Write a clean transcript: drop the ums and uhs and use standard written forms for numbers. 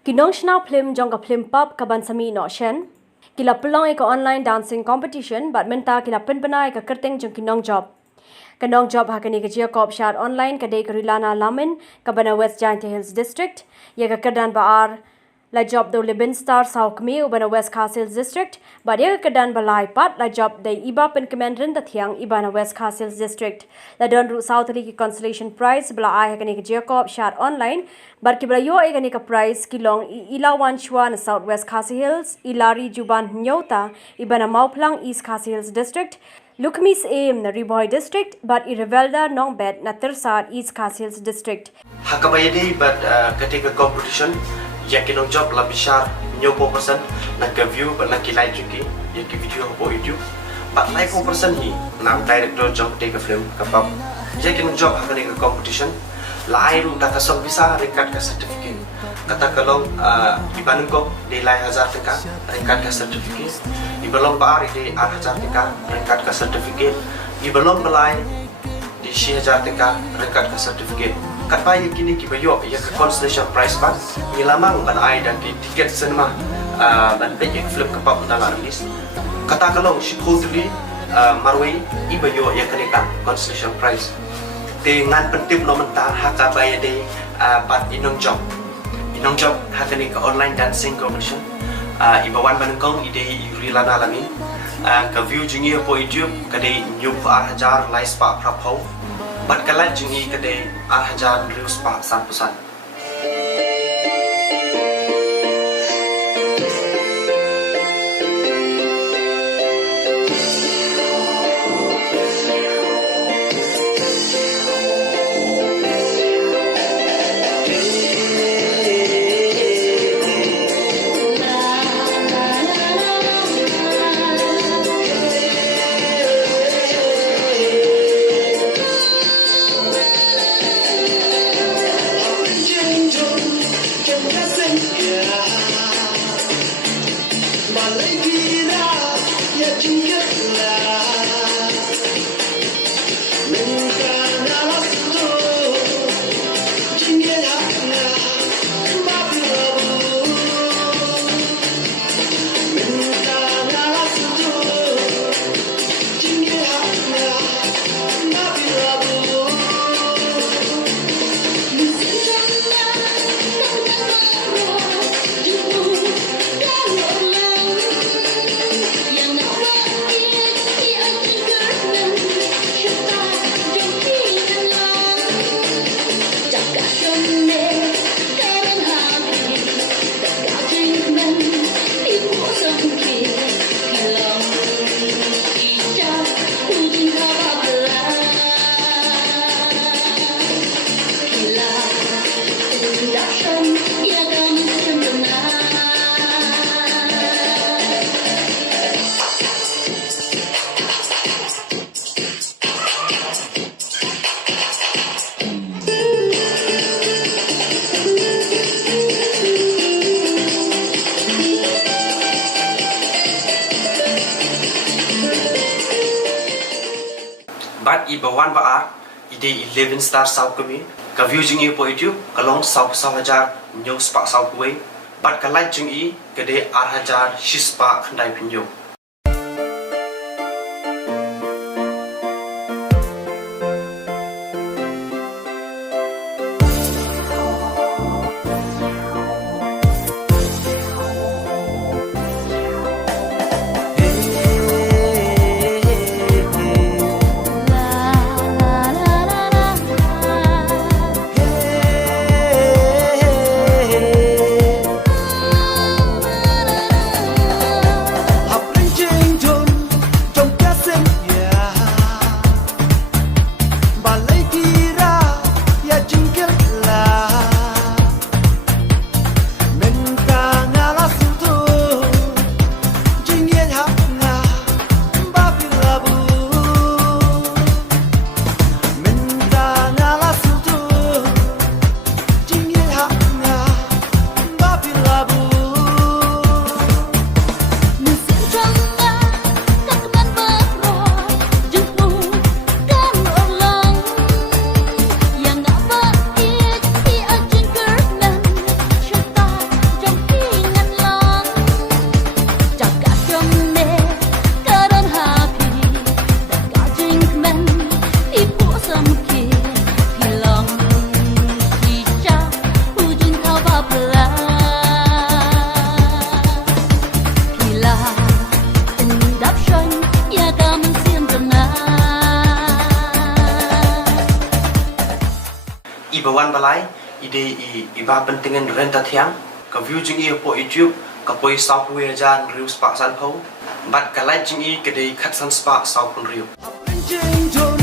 Kinong shna film jong ka film pop kaban sami no shen. Kila pelong eka online dancing competition badminton kila penpena eka kerteng jong kinong job. Kanong job hakani kejia kop shot online kadai ke Rilana Lamin kabana West Giant Hills District. Ye ka kedan baar la job do Libin Star South Kmi ubana West Khasi Hills District. But ye ka kedan balai pat la job day iba pen commander da thiang ibana West Khasi Hills District. La don ru South ki consolation prize bala ai hakani kejia kop shot online. But kibla yo ay gani ka prize kilong ilawan chua na Southwest Khasi Hills, ilari juban nyota ibana Mauplang East Khasi Hills District, Lukmis aim na Riboy District, but irevelda nongbet na Tersad East Khasi Hills District. Hakabayadi but ketika competition yakin job lebih besar 90% nak view but nak like juga yakin video po YouTube. But 90% ni nak director job ketika film kapap yakin job hakani competition lai ru dah kasong bisa ringkat ke sertifikat. Kata kalau iban ko di lai 1000 teka ringkat ke sertifikat. Ibalong baar di 1000 teka ringkat ke sertifikat. Ibalong belai di 1000 teka ringkat ke sertifikat. Kat bayi kini kibayo ya ke consolation prize ban ilamang ban ai dan di tiket cinema ban pejek film kapap dalam list. Kata kalau shipholdly marway ibayo ya kenika consolation prize. Dengan penting lo mentah hak bayar de pat inong job hakani ke online dancing competition ibawan manengkong ide Rilana Lamin ke view jingi po YouTube kade new 4000 likes pa prapau bat kalat jingi kade 4000 views pa 100%. But ibawan baar ide 11 star South kami ka view jingi po YouTube kalong South hajar news pak South way but ka like jingi kade 8000 shispa khandai pinyo. i bawan balai ide i ba pentingan renta thiang ka view jing i po YouTube ka poi software jan riu spa san pho bat ka like jing i ke dei khat san spa sau pun riu